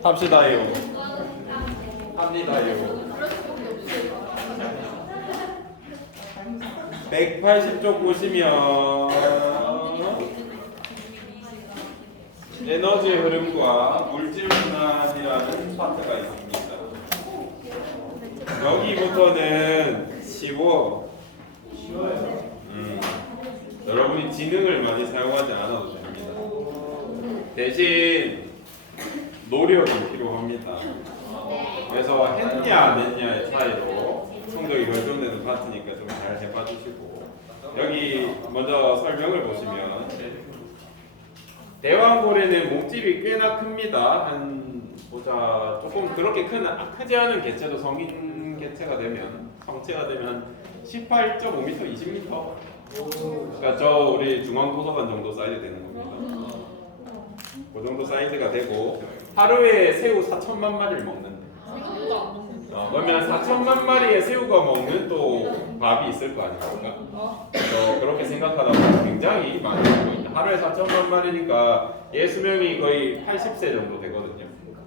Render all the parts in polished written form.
합시다요. 합니다요. 180쪽 보시면 에너지 흐름과 물질 순환이라는 파트가 있습니다. 여기부터는 쉬워요. 여러분이 지능을 많이 사용하지 않아도 됩니다. 대신 노력이 필요합니다. 그래서 했냐 안 했냐의 차이로 성적이 결정되는 파트니까 좀 잘 해봐 주시고, 여기 먼저 설명을 보시면 대왕고래는 목집이 꽤나 큽니다. 한 보자, 조금 그렇게 크지 않은 개체도 성인 개체가 되면, 성체가 되면 18.5m, 20m. 그러니까 저 우리 중앙도서관 정도 사이즈 되는 겁니다. 그 정도 사이즈가 되고, 하루에 새우 4천만 마리를 먹는데, 그러면 4천만 마리의 새우가 먹는 또 밥이 있을 거 아닙니까? 그렇게 생각하다 보면 굉장히 많이 먹고 있다. 하루에 4천만 마리니까 얘 수명이 거의 80세 정도 되거든요.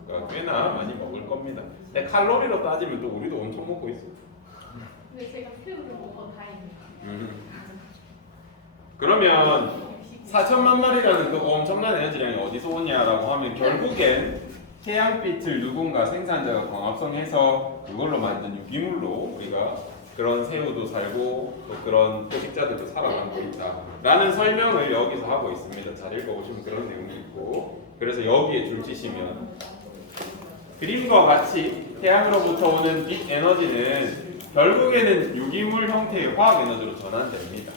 그러니까 꽤나 많이 먹을 겁니다. 근데 칼로리로 따지면 또 우리도 엄청 먹고 있어요. 근데 제가 새우를 먹어 다행이다. 그러면 4천만 마리라는 그 엄청난 에너지량이 어디서 오냐라고 하면 결국엔 태양빛을 누군가 생산자가 광합성해서 그걸로 만든 유기물로 우리가 그런 새우도 살고 또 그런 포식자들도 살아남고 있다라는 설명을 여기서 하고 있습니다. 잘 읽어보시면 그런 내용이 있고, 그래서 여기에 줄 치시면 그림과 같이 태양으로부터 오는 빛 에너지는 결국에는 유기물 형태의 화학 에너지로 전환됩니다.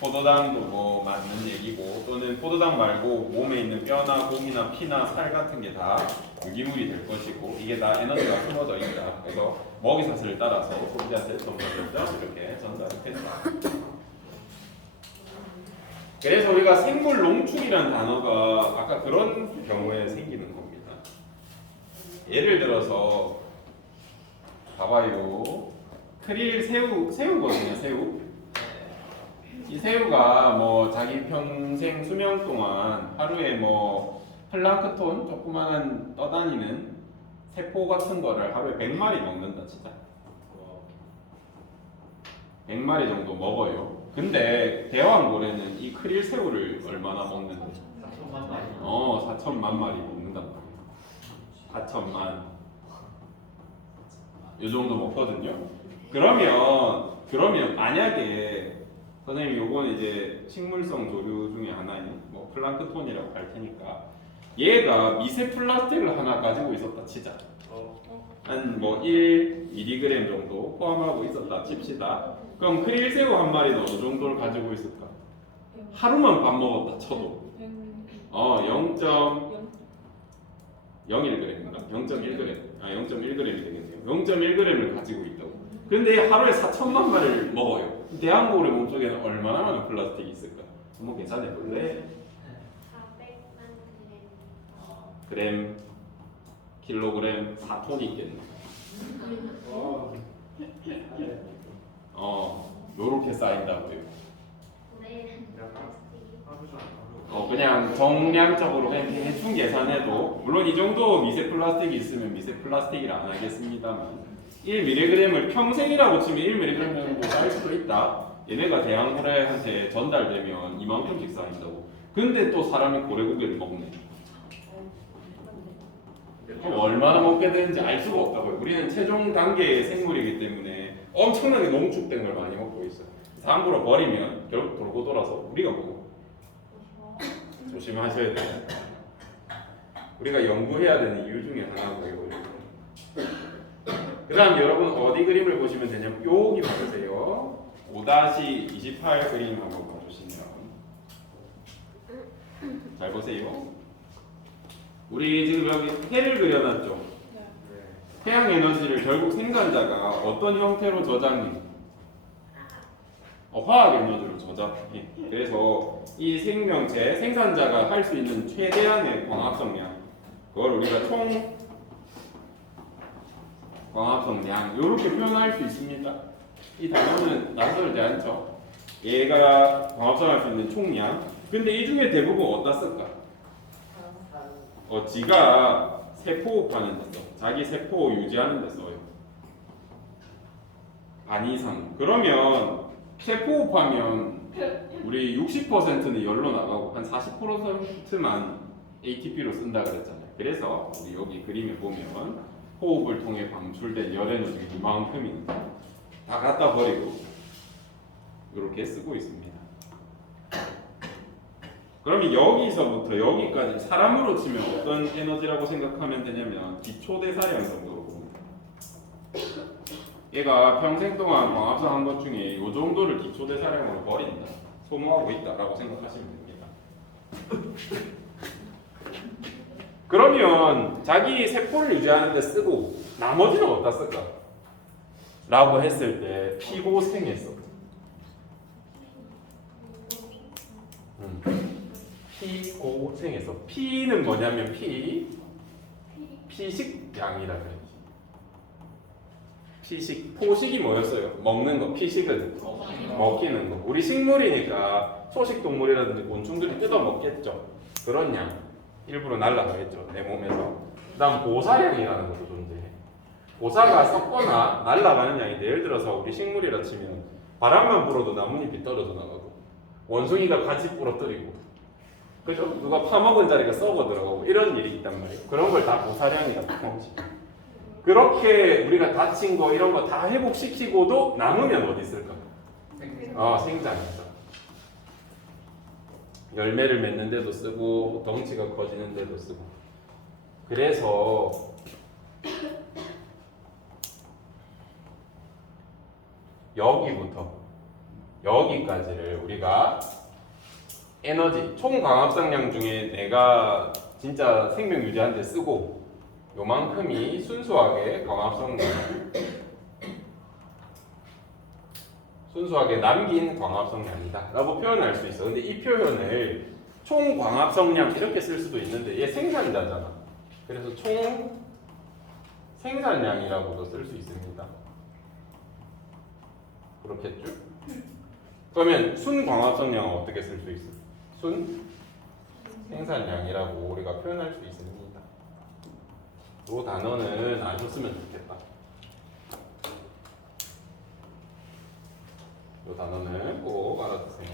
포도당도 뭐 맞는 얘기고, 또는 포도당 말고 몸에 있는 뼈나 공이나 피나 살 같은 게 다 유기물이 될 것이고, 이게 다 에너지가 숨어져 있다. 그래서 먹이사슬을 따라서 소비자한테 점점 이렇게 전달이 된다. 그래서 우리가 생물 농축이라는 단어가 아까 그런 경우에 생기는 겁니다. 예를 들어서 봐봐요. 크릴 새우거든요. 새우. 이 새우가 뭐 자기 평생 수명 동안 하루에 뭐 플랑크톤 조그만한 떠다니는 세포 같은 거를 하루에 100마리 먹는다 진짜. 100마리 정도 먹어요. 근데 대왕고래는 이 크릴 새우를 얼마나 먹는데? 4천만 마리 먹는단 말이에요. 4천만. 이 정도 먹거든요. 그러면 만약에 선생님 요거는 이제 식물성 조류 중에 하나인 뭐 플랑크톤이라고 할 테니까, 얘가 미세 플라스틱을 하나 가지고 있었다 치자. 한 뭐 1mg 정도 포함하고 있었다 칩시다. 그럼 크릴새우 한 마리는 어느 정도를 가지고 있을까? 하루만 밥 먹었다 쳐도 0.01g인가? 0.1g. 0.1g이 되겠네요. 0.1g을 가지고 있다고. 근데 하루에 4천만 마리를 먹어요. 대왕고래 몸속에는 얼마나 많은 플라스틱이 있을까? 한번 계산해 볼래? 400만 그램, 킬로그램, 4톤이 있겠네. 요렇게 쌓인다고요. 그냥 정량적으로 그냥 대충 계산해도, 물론 이 정도 미세 플라스틱이 있으면 미세 플라스틱이라 안 하겠습니다만, 1mg을 평생이라고 치면 1mg 정도 쌓일 수도 있다. 얘네가 대왕고래한테 전달되면 이만큼씩 쌓인다고. 근데 또 사람이 고래고기를 먹네. 그럼 얼마나 먹게 되는지 알 수가 없다고요. 우리는 최종 단계의 생물이기 때문에 엄청나게 농축된 걸 많이 먹고 있어요. 함부로 버리면 결국 돌고 돌아서 우리가 먹어. 조심하셔야 돼요. 우리가 연구해야 되는 이유 중에 하나고요. 그 다음 여러분 어디 그림을 보시면 되냐면 여기 봐주세요. 5-28 그림 한번 봐주시면 잘 보세요. 우리 지금 여기 해를 그려놨죠. 태양 에너지를 결국 생산자가 어떤 형태로 저장해? 화학 에너지로 저장해. 그래서 이 생명체 생산자가 할 수 있는 최대한의 광합성량, 그걸 우리가 총 광합성량 이렇게 표현할 수 있습니다. 이 단어는 낯설지 않죠? 얘가 광합성할 수 있는 총량. 근데 이 중에 대부분 어디다 쓸까? 지가 세포호흡하는 데 써. 자기 세포 유지하는 데 써요. 반 이상. 그러면 세포호흡하면 우리 60%는 열로 나가고 한 40%만 ATP로 쓴다 그랬잖아요. 그래서 우리 여기 그림에 보면 호흡을 통해 방출된 열 에너지 이만큼입니다. 다 갖다 버리고 이렇게 쓰고 있습니다. 그러면 여기서부터 여기까지 사람으로 치면 어떤 에너지라고 생각하면 되냐면 기초대사량 정도로 봅니다. 얘가 평생 동안 광합성 한 것 중에 이 정도를 기초대사량으로 버린다, 소모하고 있다라고 생각하시면 됩니다. 그러면 자기 세포를 유지하는 데 쓰고 나머지는 어디다 쓸까? 라고 했을 때 피고생에서 피고생에서 피는 뭐냐면 피식량이라 그래. 피식, 포식이 뭐였어요? 먹는 거. 피식은 먹히는 거. 우리 식물이니까 초식 동물이라든지 곤충들이 뜯어 먹겠죠. 그런 양 일부러 날아가겠죠, 내 몸에서. 그다음 보사량이라는 것도 존재해. 보사가 썩거나 날아가는 양인데, 예를 들어서 우리 식물이라 치면 바람만 불어도 나뭇잎이 떨어져 나가고 원숭이가 같이 부러뜨리고, 그죠? 누가 파먹은 자리가 썩어 들어가고 이런 일이 있단 말이에요. 그런 걸 다 보사량이라고 하지. 그렇게 우리가 다친 거 이런 거 다 회복시키고도 남으면 어디 있을까? 생장이죠. 열매를 맺는 데도 쓰고 덩치가 커지는 데도 쓰고. 그래서 여기부터 여기까지를 우리가 에너지 총 광합성량 중에 내가 진짜 생명 유지하는 데 쓰고 요만큼이 순수하게 순수하게 남긴 광합성량이다 라고 표현할 수 있어. 근데 이 표현을 총 광합성량 이렇게 쓸 수도 있는데 얘 생산자잖아. 그래서 총 생산량이라고도 쓸 수 있습니다. 그렇겠죠? 그러면 순 광합성량은 어떻게 쓸 수 있어? 순 생산량이라고 우리가 표현할 수 있습니다. 이 단어는 아셨으면 좋겠다. 이 단어는 꼭 알아두세요.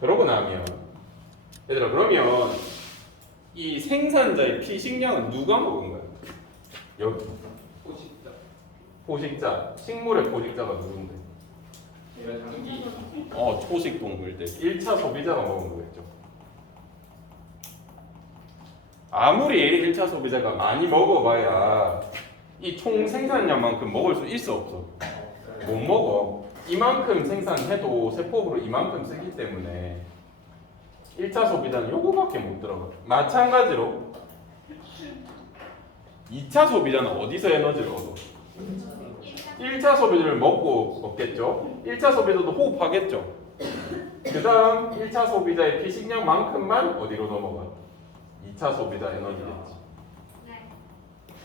그러고 나면 얘들아, 그러면 이 생산자의 피식량은 누가 먹은 거야? 여기 포식자. 식물의 포식자가 누군데? 초식 동물들 1차 소비자가 먹은 거겠죠. 아무리 1차 소비자가 많이 먹어봐야 이 총 생산량만큼 먹을 수 있어 없어? 못 먹어. 이만큼 생산해도 세포로 이만큼 쓰기 때문에 1차 소비자는 요거밖에 못 들어가. 마찬가지로 2차 소비자는 어디서 에너지를 얻어? 1차 소비자를 먹고 먹겠죠. 1차 소비자도 호흡하겠죠. 그 다음 1차 소비자의 피식량만큼만 어디로 넘어가? 2차 소비자 에너지겠지.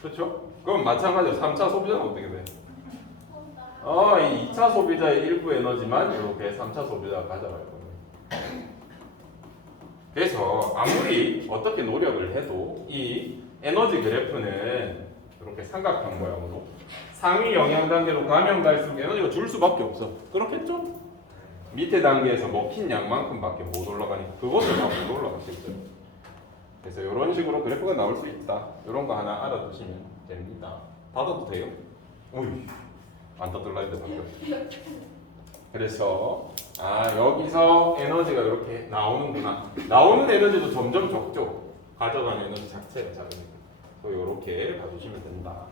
그렇죠? 그럼 마찬가지로 3차 소비자는 어떻게 돼? 이 2차 소비자의 일부 에너지만 이렇게 3차 소비자가 가져갈 거예요. 그래서 아무리 어떻게 노력을 해도 이 에너지 그래프는 이렇게 삼각형 모양으로 상위 영양 단계로 가면 갈수록 에너지가 줄 수밖에 없어. 그렇겠죠? 밑에 단계에서 먹힌 양만큼밖에 못 올라가니까 그것을 다 못 올라가겠죠. 그래서 이런 식으로 그래프가 나올 수 있다. 이런 거 하나 알아두시면 됩니다. 닫아도 돼요? 어이, 안 닫을라 했는데 닫혀. 그래서 여기서 에너지가 이렇게 나오는구나. 나오는 에너지도 점점 적죠. 가져가는 에너지 자체가 작으니까. 이렇게 봐주시면 된다.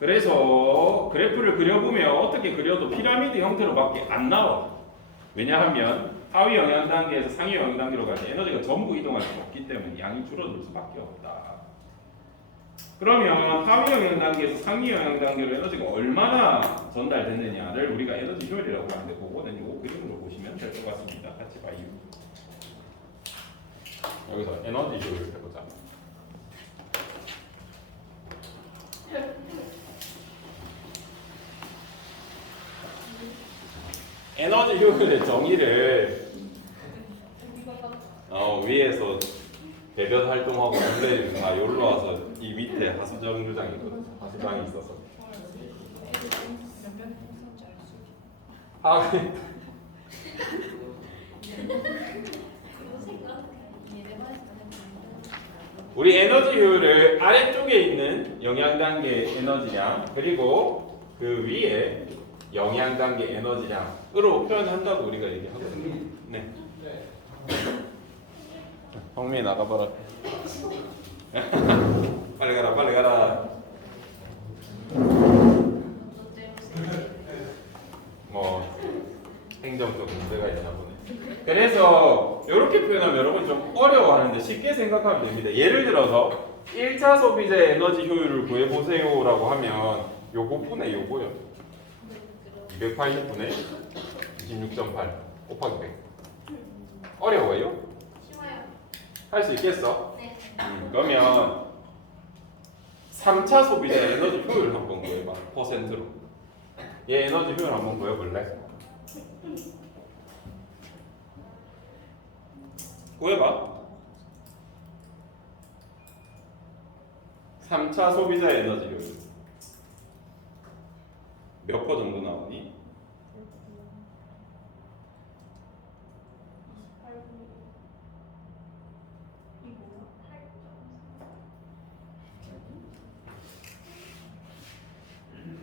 그래서 그래프를 그려보면 어떻게 그려도 피라미드 형태로밖에 안 나와. 왜냐하면 하위 영양 단계에서 상위 영양 단계로 갈 때 에너지가 전부 이동할 수 없기 때문에 양이 줄어들 수밖에 없다. 그러면 하위 영양 단계에서 상위 영양 단계로 에너지가 얼마나 전달됐느냐를 우리가 에너지 효율이라고 하는데, 그거는 이 그림으로 보시면 될 것 같습니다. 같이 봐요. 여기서 에너지 효율을 해보자. 에너지 효율의 정의를 위에서 배경 배변 활동하고 원래 다 여기로 와서 이 밑에 하수 정류장이 있거든. 하수장이 있어서. 아, 우리 에너지 효율을 아래쪽에 있는 영양 단계 에너지량 그리고 그 위에 영양 단계 에너지량으로 표현한다고 우리가 얘기하거든요. 네. 형미 나가봐라. 빨리 가라, 빨리 가라. 뭐 행정적 문제가 있나 보네. 그래서 이렇게 표현하면 여러분 좀 어려워하는데 쉽게 생각하면 됩니다. 예를 들어서 1차 소비자의 에너지 효율을 구해보세요라고 하면 요거분의 요거요. 280분의 26.8 곱하기 100. 어려워요? 쉬워요. 할 수 있겠어? 네. 그러면 3차 소비자의 에너지 효율 한번 구해봐. 퍼센트로. 얘 에너지 효율 한번 구해볼래? 구해봐. 3차 소비자의 에너지 효율 몇 퍼 정도 나오니?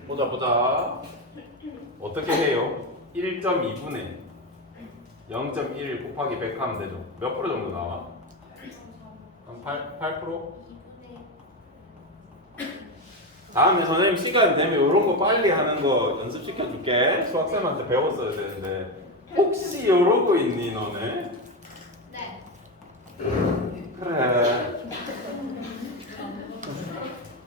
보자. 어떻게 해요? 1.2분의 0.1 곱하기 100 하면 되죠. 몇 프로 정도 나와? 한 8%? 다음에 선생님 시간 되면 이런 거 빨리 하는 거 연습시켜줄게. 수학생한테 배웠어야 되는데 혹시 이러고 있니 너네? 네. 그래.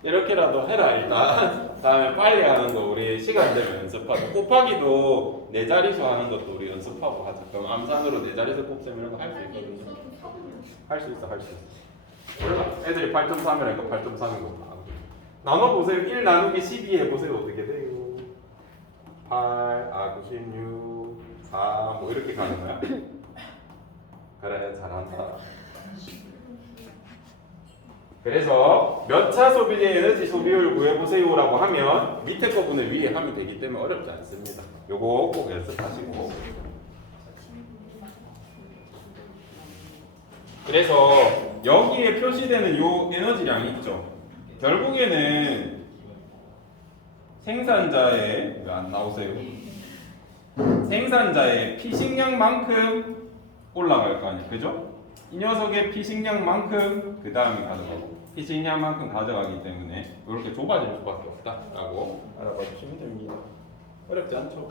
이렇게라도 해라 일단. 다음에 빨리 하는 거 우리 시간 되면 연습하고 곱하기도 네 자리수 하는 것도 우리 연습하고 하자. 그럼 암산으로 네 자리수 곱셈 이런 거 할 수 있거든요. 할 수 있어. 몰라? 애들이 8.3이라니까 8.3인 거. 나눠보세요. 1 나누기 12 해보세요. 어떻게 돼요? 8, 96, 4, 뭐 이렇게 가는 거야? 그래, 잘한다. 그래서 몇 차 소비자의 에너지 소비율 구해보세요라고 하면 밑에 거분을 위에 하면 되기 때문에 어렵지 않습니다. 요거 꼭 연습하시고. 그래서 여기에 표시되는 요 에너지량이 있죠. 결국에는 생산자의 왜 안 나오세요? 생산자의 피식량만큼 올라갈 거 아니에요, 그죠? 이 녀석의 피식량만큼 그 다음에 가져가고 피식량만큼 가져가기 때문에 이렇게 좁아질 수밖에 없다라고 알아봐 주시면 됩니다. 어렵지 않죠?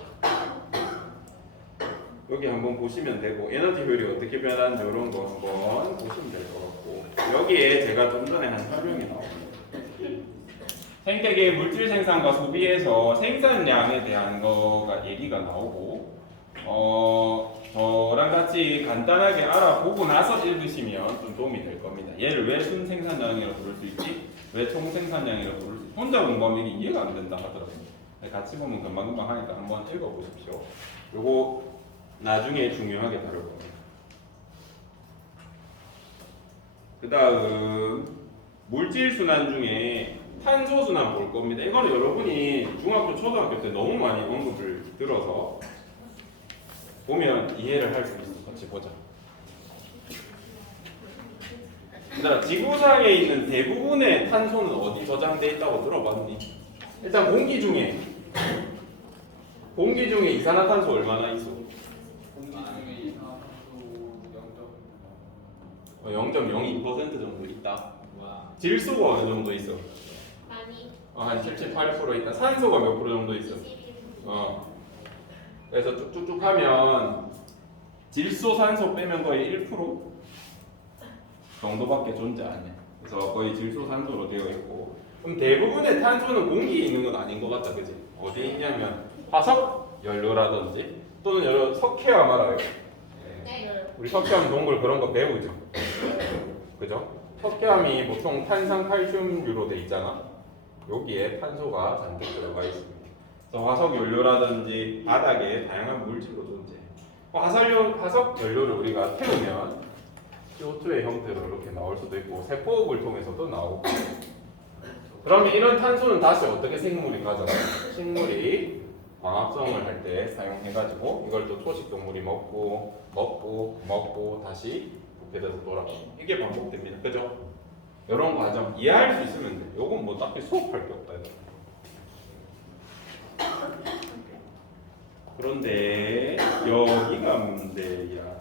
여기 한번 보시면 되고 에너지 효율이 어떻게 변하는지 이런 거 한번 보시면 될 것 같고 여기에 제가 좀 전에 한 설명이 나옵니다. 생태계의 물질 생산과 소비에서 생산량에 대한 거가 얘기가 나오고 저랑 같이 간단하게 알아보고 나서 읽으시면 좀 도움이 될 겁니다. 얘를 왜 순생산량이라고 부를 수 있지? 왜 총생산량이라고 부를 수 있지? 혼자 공부하면 이게 이해가 안 된다 하더라고요. 같이 보면 금방금방 하니까 한번 읽어보십시오. 요거 나중에 중요하게 다룰 겁니다. 그 다음 물질순환 중에 탄소순환 볼 겁니다. 이거는 여러분이 중학교, 초등학교 때 너무 많이 언급을 들어서 보면 이해를 할 수 있어. 같이 보자. 얘들아, 지구상에 있는 대부분의 탄소는 어디 저장돼 있다고 들어봤니? 일단 공기 중에 이산화탄소 얼마나 있어? 0.02% 정도 있다. 질소가 어느 정도 있어? 많이. 한 77, 8% 있다. 산소가 몇 프로 정도 있어? 21. 그래서 쭉쭉쭉 하면 질소, 산소 빼면 거의 1% 정도밖에 존재 안 해. 그래서 거의 질소, 산소로 되어 있고. 그럼 대부분의 탄소는 공기에 있는 건 아닌 것 같다, 그지? 어디에 있냐면 화석 연료라든지 또는 여러 석회암 알아요? 네. 우리 석회암 동굴 그런 거 배우죠? 그죠? 석회암이 보통 탄산 칼슘유로 돼 있잖아. 여기에 탄소가 잔뜩 들어가 있습니다. 그래서 화석 연료라든지 바닥에 다양한 물질로 존재해. 화석 연료를 우리가 태우면 CO2의 형태로 이렇게 나올 수도 있고 세포업을 통해서도 나오고. 그러면 이런 탄소는 다시 어떻게 생물이 가져가요? 식물이 광합성을 할 때 사용해가지고 이걸 또 초식 동물이 먹고 다시 부패돼서 돌아가고 이게 반복됩니다. 그죠? 이런 과정 이해할 수 있으면 돼. 요건 뭐 딱히 수업할 게 없다. 이거. 그런데 여기가 문제야.